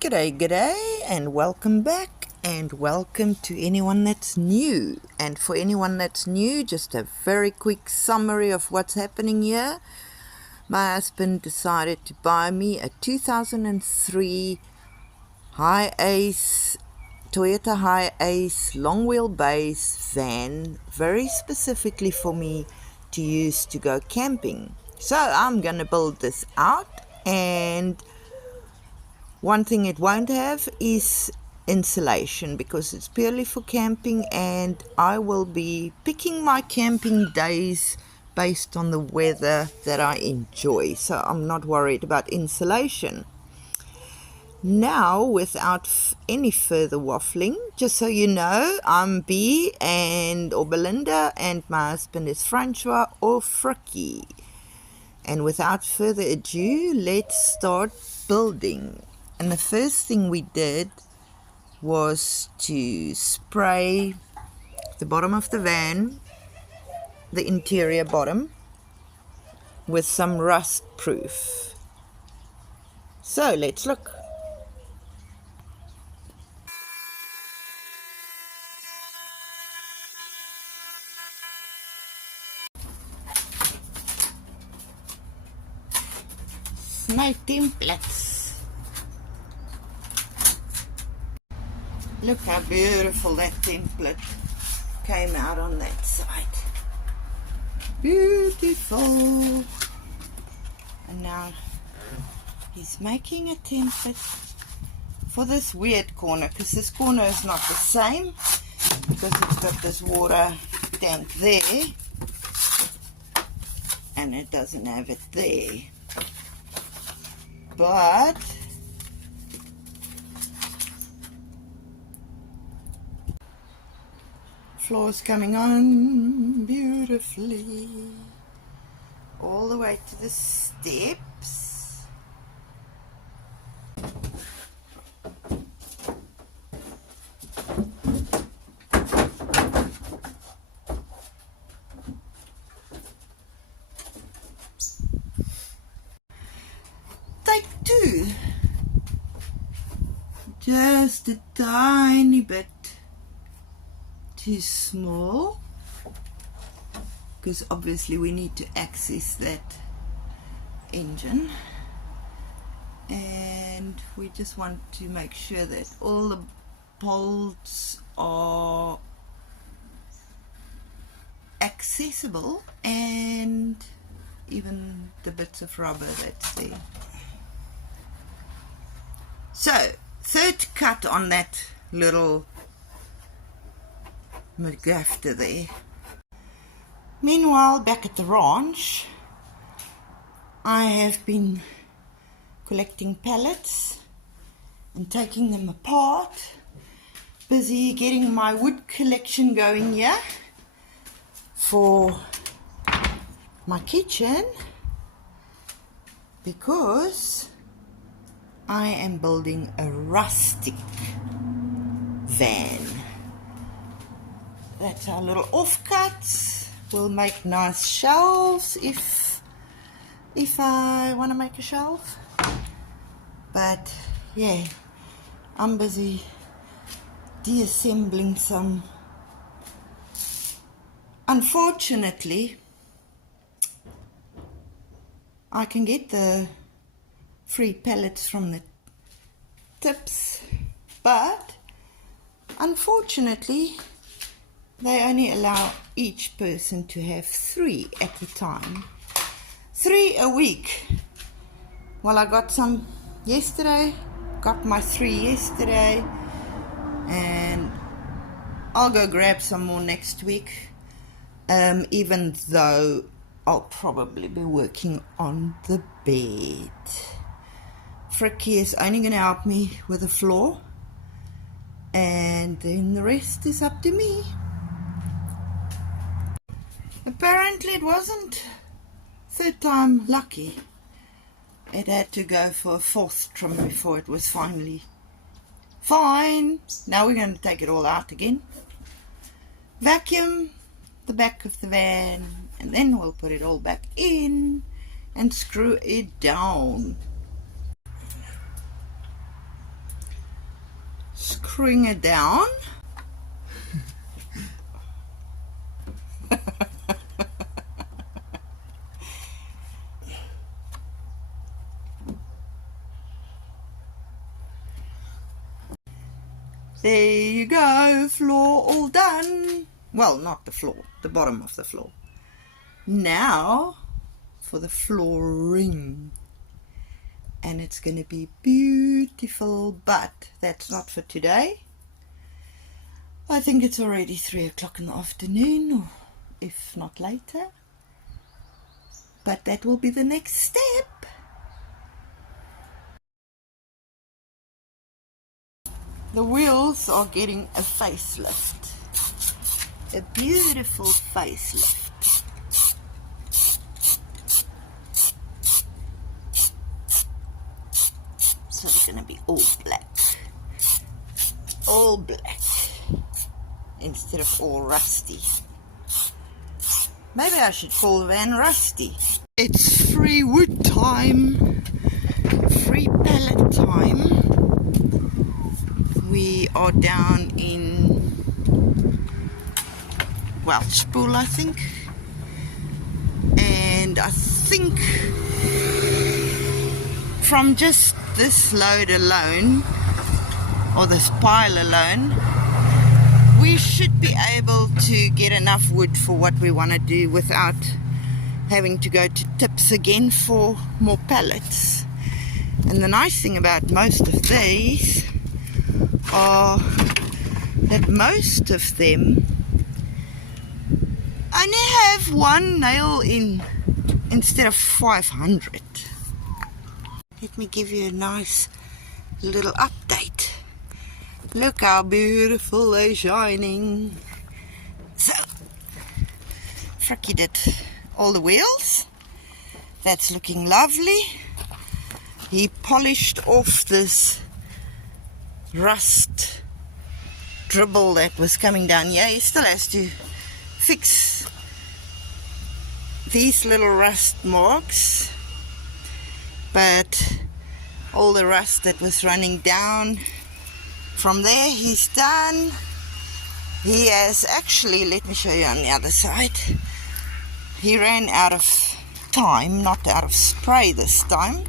G'day, and welcome back, and welcome to anyone that's new. And for anyone that's new, just a very quick summary of what's happening here. My husband decided to buy me a 2003 Hiace, Toyota Hiace long wheelbase van, very specifically for me to use to go camping. So I'm gonna build this out, and one thing it won't have is insulation because it's purely for camping, and I will be picking my camping days based on the weather that I enjoy, so I'm not worried about insulation. Now, without any further waffling, just so you know, I'm B or Belinda, and my husband is Francois or Frikkie. And without further ado, let's start building. And the first thing we did was to spray the bottom of the van, the interior bottom, with some rust proof. So let's look. My templates. Look how beautiful that template came out on that side. Beautiful. And now he's making a template for this weird corner, because this corner is not the same, because it's got this water tank there and it doesn't have it there. But floor's coming on beautifully all the way to the steps. Take two. Just a tiny bit too small, because obviously we need to access that engine, and we just want to make sure that all the bolts are accessible, and even the bits of rubber that's there. So third cut on that little McGafter there. Meanwhile, back at the ranch, I have been collecting pallets and taking them apart, busy getting my wood collection going here for my kitchen, because I am building a rustic van. That's our little offcuts. We'll make nice shelves if I want to make a shelf. But yeah, I'm busy deassembling some. Unfortunately, I can get the free pallets from the tips, but unfortunately they only allow each person to have 3 at a time. 3 a week. Well, I got some yesterday, got my 3 yesterday, and I'll go grab some more next week, even though I'll probably be working on the bed. Frikkie is only going to help me with the floor, and then the rest is up to me. Apparently it wasn't third time lucky. It had to go for a 4th trim before it was finally fine. Now we're going to take it all out again, vacuum the back of the van, and then we'll put it all back in and screw it down. screwing it down. There you go, floor all done. Well, not the floor, the bottom of the floor. Now for the flooring. And it's going to be beautiful, but that's not for today. I think it's already 3 o'clock in the afternoon, or if not later. But that will be the next step. The wheels are getting a facelift. A beautiful facelift. So they're going to be all black. All black. Instead of all rusty. Maybe I should call the van Rusty. It's free wood time. Free pallet time. We are down in Welshpool, I think. And I think from just this load alone, or this pile alone, we should be able to get enough wood for what we want to do without having to go to tips again for more pallets. And the nice thing about most of these are that most of them only have one nail in instead of 500. Let me give you a nice little update. Look how beautiful they're shining. So, Frikkie did all the wheels. That's looking lovely. He polished off this rust dribble that was coming down here. He still has to fix these little rust marks, but all the rust that was running down from there, he's done. He has actually, let me show you on the other side, he ran out of time, not out of spray this time,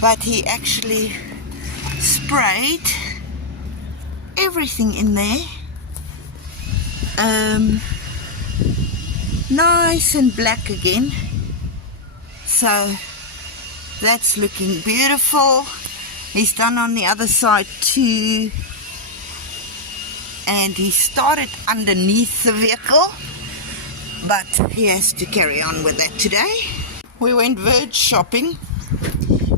but he actually sprayed everything in there nice and black again. So that's looking beautiful. He's done on the other side too, and he started underneath the vehicle, but he has to carry on with that today. We went veg shopping.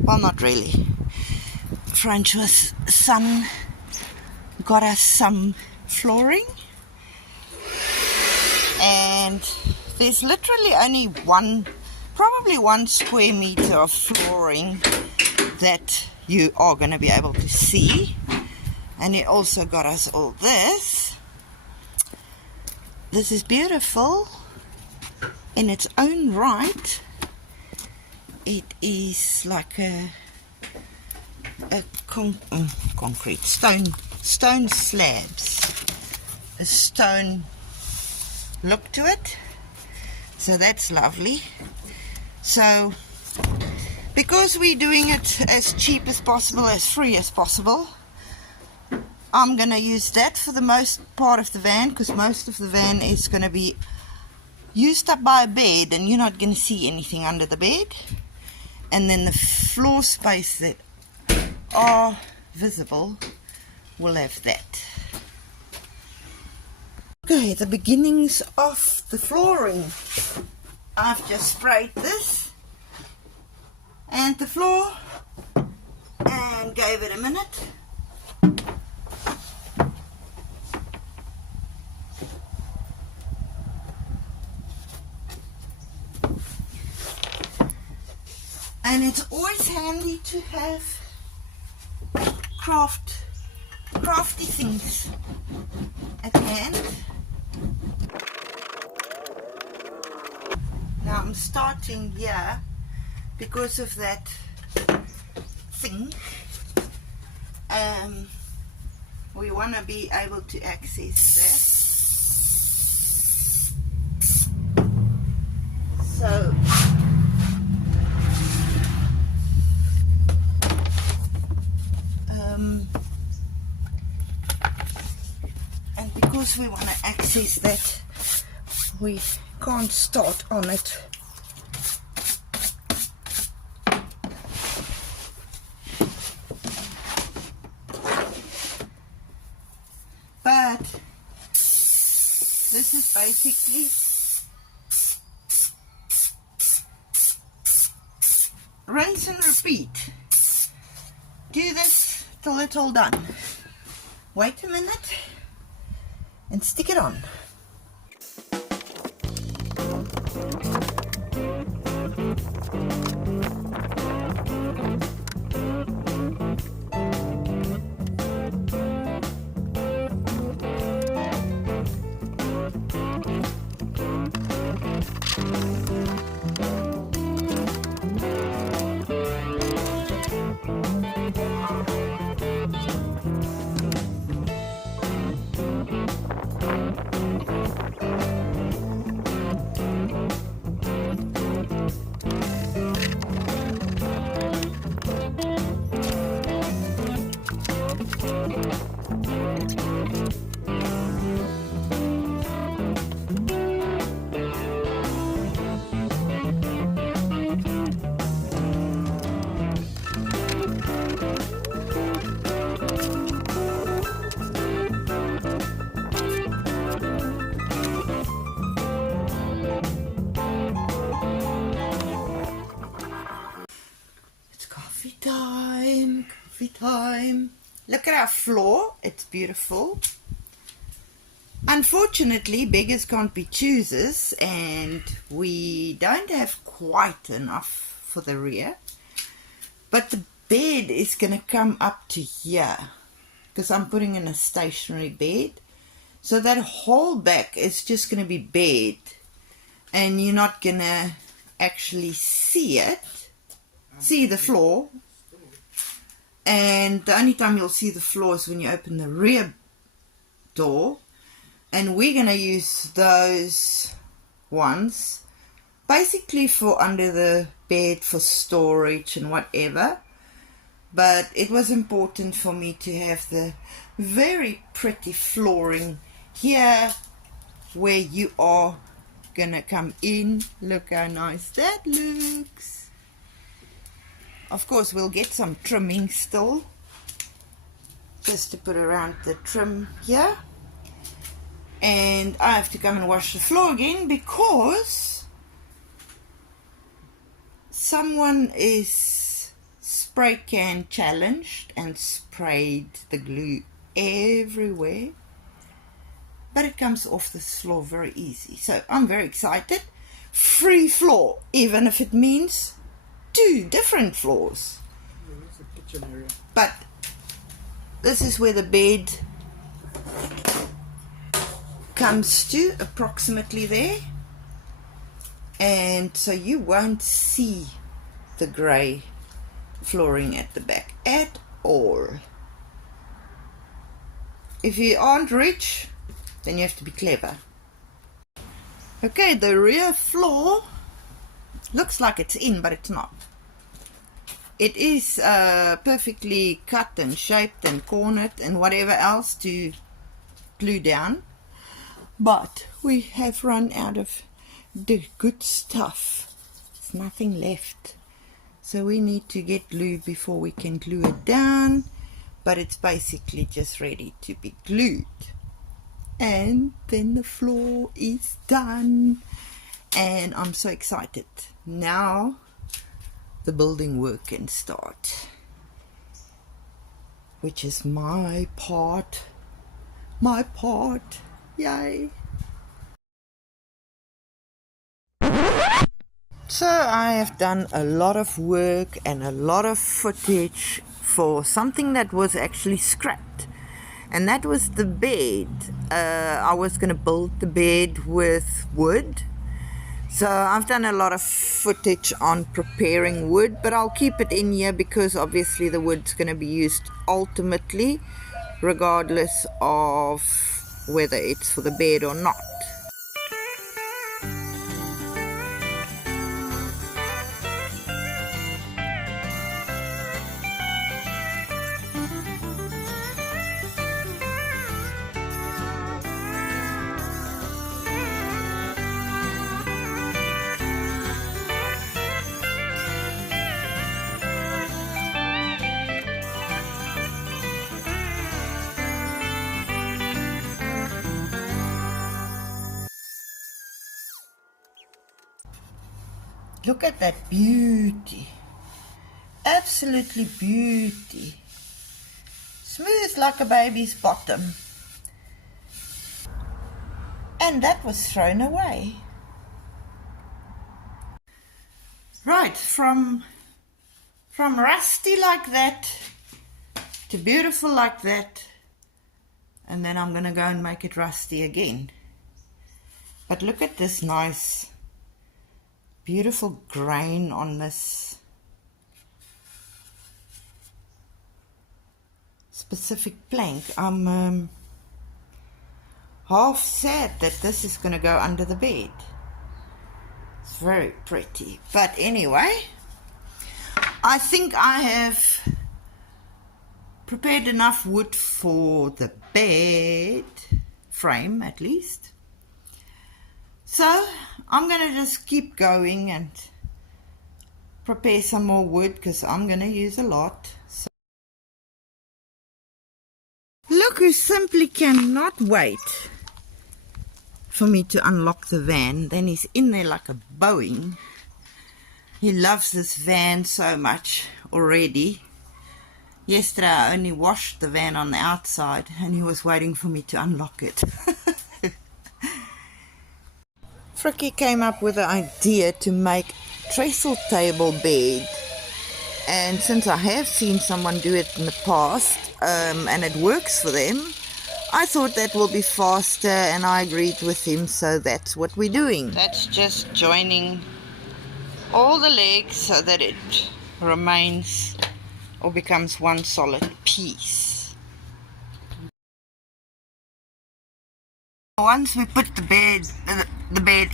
Well, not really. Francois' son got us some flooring, and there's literally only probably one square meter of flooring that you are going to be able to see. And he also got us all this. This is beautiful in its own right. It is like a concrete stone slabs, a stone look to it. So that's lovely. So because we're doing it as cheap as possible, as free as possible, I'm going to use that for the most part of the van, because most of the van is going to be used up by a bed and you're not going to see anything under the bed. And then the floor space that are visible will have that. Okay, the beginnings of the flooring. I've just sprayed this and the floor and gave it a minute. And it's always handy to have crafty things at hand. Now I'm starting here because of that thing. we want to be able to access that. So and because we want to access that, we can't start on it. But this is basically rinse and repeat. Do this till it's all done. Wait a minute and stick it on. Coffee time. Look at our floor. It's beautiful. Unfortunately, beggars can't be choosers, and we don't have quite enough for the rear. But the bed is going to come up to here because I'm putting in a stationary bed. So that whole back is just going to be bed, and you're not going to actually see the floor. And the only time you'll see the floor is when you open the rear door. And we're going to use those ones basically for under the bed for storage and whatever. But it was important for me to have the very pretty flooring here where you are going to come in. Look how nice that looks. Of course, we'll get some trimming still, just to put around the trim here. And I have to come and wash the floor again because someone is spray can challenged and sprayed the glue everywhere. But it comes off this floor very easy. So I'm very excited. Free floor, even if it means 2 different floors. There's a kitchen area. But this is where the bed comes to, approximately there. And so you won't see the grey flooring at the back at all. If you aren't rich, then you have to be clever. Okay, the rear floor looks like it's in, but it's not. It is perfectly cut and shaped and cornered and whatever else to glue down. But we have run out of the good stuff. There's nothing left. So we need to get glue before we can glue it down. But it's basically just ready to be glued. And then the floor is done. And I'm so excited. Now the building work can start, which is my part. Yay. So I have done a lot of work and a lot of footage for something that was actually scrapped, and that was the bed. I was going to build the bed with wood. So I've done a lot of footage on preparing wood, but I'll keep it in here because obviously the wood's going to be used ultimately regardless of whether it's for the bed or not. Look at that beauty. Absolutely beauty. Smooth like a baby's bottom. And that was thrown away. Right, from rusty like that to beautiful like that, and then I'm gonna go and make it rusty again. But look at this nice beautiful grain on this specific plank. I'm half sad that this is going to go under the bed. It's very pretty. But anyway, I think I have prepared enough wood for the bed frame at least. So I'm going to just keep going and prepare some more wood because I'm going to use a lot. So look who simply cannot wait for me to unlock the van. Then he's in there like a Boeing. He loves this van so much already. Yesterday I only washed the van on the outside and he was waiting for me to unlock it. Frikkie came up with the idea to make trestle table bed, and since I have seen someone do it in the past and it works for them, I thought that will be faster, and I agreed with him, so that's what we're doing. That's just joining all the legs so that it remains or becomes one solid piece. Once we put the bed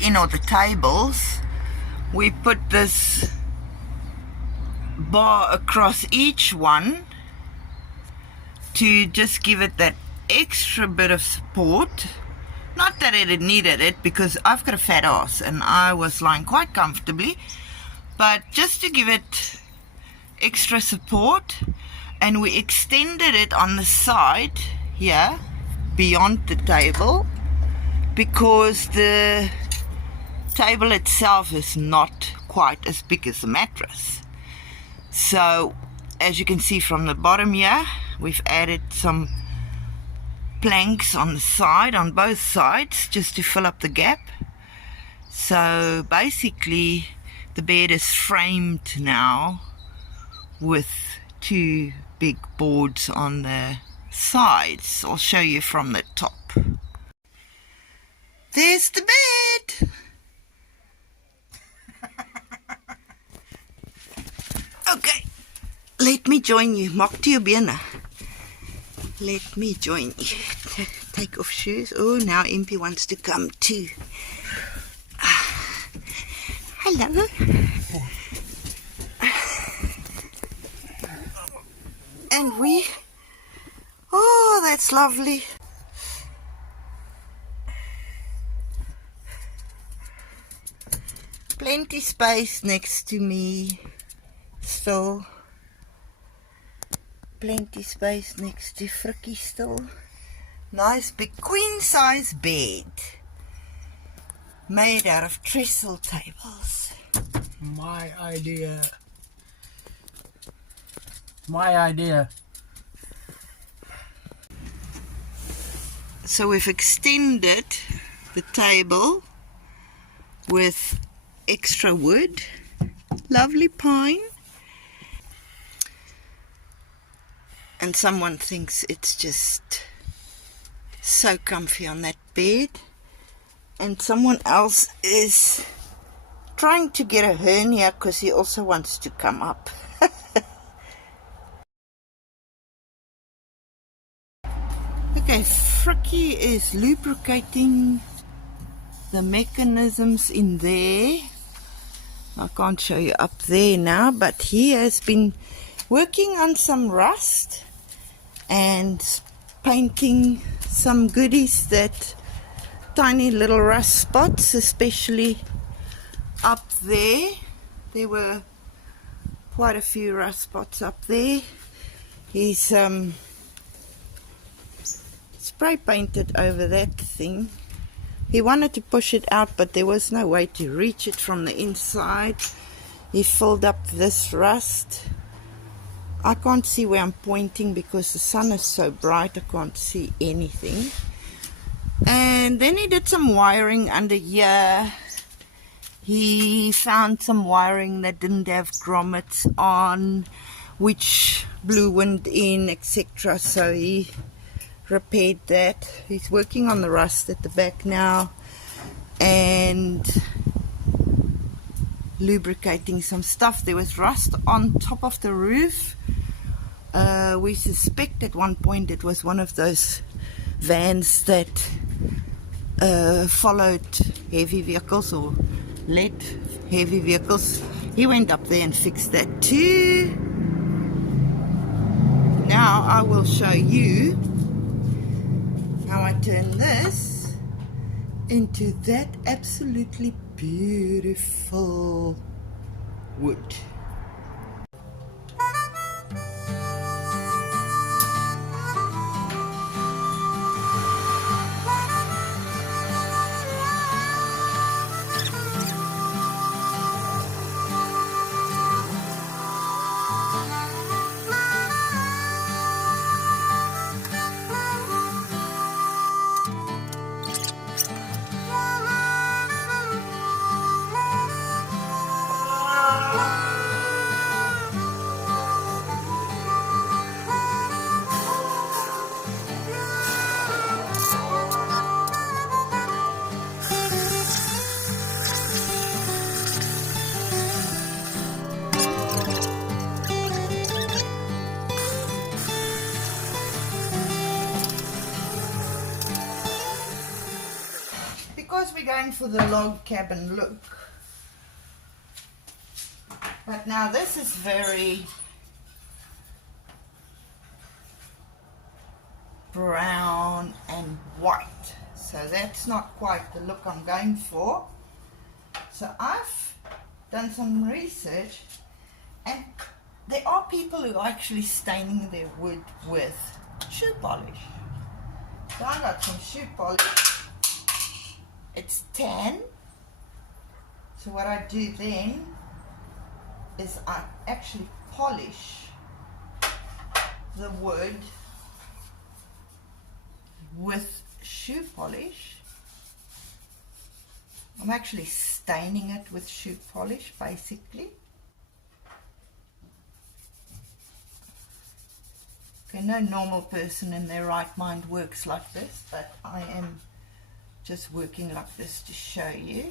in, or the tables, we put this bar across each one to just give it that extra bit of support. Not that it needed it, because I've got a fat ass and I was lying quite comfortably, but just to give it extra support. And we extended it on the side here beyond the table, because the table itself is not quite as big as the mattress. So as you can see from the bottom here, we've added some planks on the side, on both sides, just to fill up the gap. So basically the bed is framed now with two big boards on the sides. I'll show you from the top. There's the bed. Okay, let me join you. Maak toe jou bene. Let me join you. Take off shoes. Oh, now Impy wants to come too. Hello. And we... Oh, that's lovely. Plenty space next to me. Still. Plenty space next to Frikkie still. Nice big queen size bed. Made out of trestle tables. My idea. My idea. So we've extended the table with extra wood. Lovely pine. And someone thinks it's just so comfy on that bed. And someone else is trying to get a hernia because he also wants to come up. Okay, Fricky is lubricating the mechanisms in there. I can't show you up there now, but he has been working on some rust and painting some goodies, that tiny little rust spots, especially up there. There were quite a few rust spots up there. He's spray painted over that thing. He wanted to push it out, but there was no way to reach it from the inside. He filled up this rust. I can't see where I'm pointing because the sun is so bright I can't see anything. And then he did some wiring under here. He found some wiring that didn't have grommets on, which blew wind in, etc. So he repaired that. He's working on the rust at the back now and lubricating some stuff. There was rust on top of the roof. We suspect at one point it was one of those vans that followed heavy vehicles or led heavy vehicles. He went up there and fixed that too. Now I will show you how I turn this into that absolutely beautiful wood. Because we're going for the log cabin look, but now this is very brown and white, so that's not quite the look I'm going for. So I've done some research, and there are people who are actually staining their wood with shoe polish. So I got some shoe polish. It's tan, so what I do then is I actually polish the wood with shoe polish. I'm actually staining it with shoe polish basically. Okay, no normal person in their right mind works like this, but I am just working like this to show you.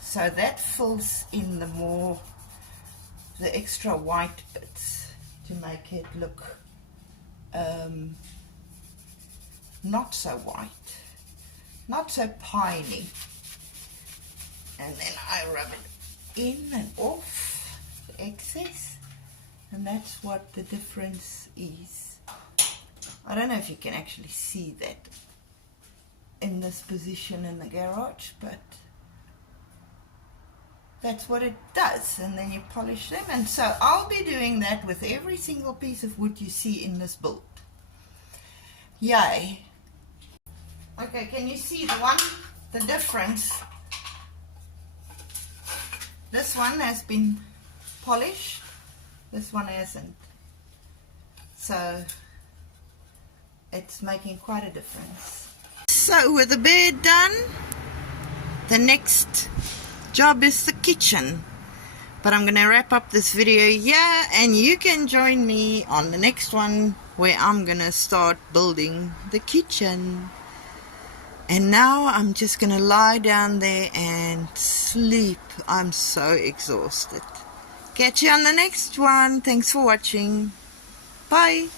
So that fills in the extra white bits to make it look not so white, not so piney. And then I rub it in and off the excess, and that's what the difference is. I don't know if you can actually see that in this position in the garage, but that's what it does. And then you polish them, and so I'll be doing that with every single piece of wood you see in this build. Yay. Okay, can you see the difference? This one has been polished, this one hasn't, so it's making quite a difference. So with the bed done, the next job is the kitchen. But I'm going to wrap up this video here, and you can join me on the next one where I'm going to start building the kitchen. And now I'm just going to lie down there and sleep. I'm so exhausted. Catch you on the next one. Thanks for watching. Bye.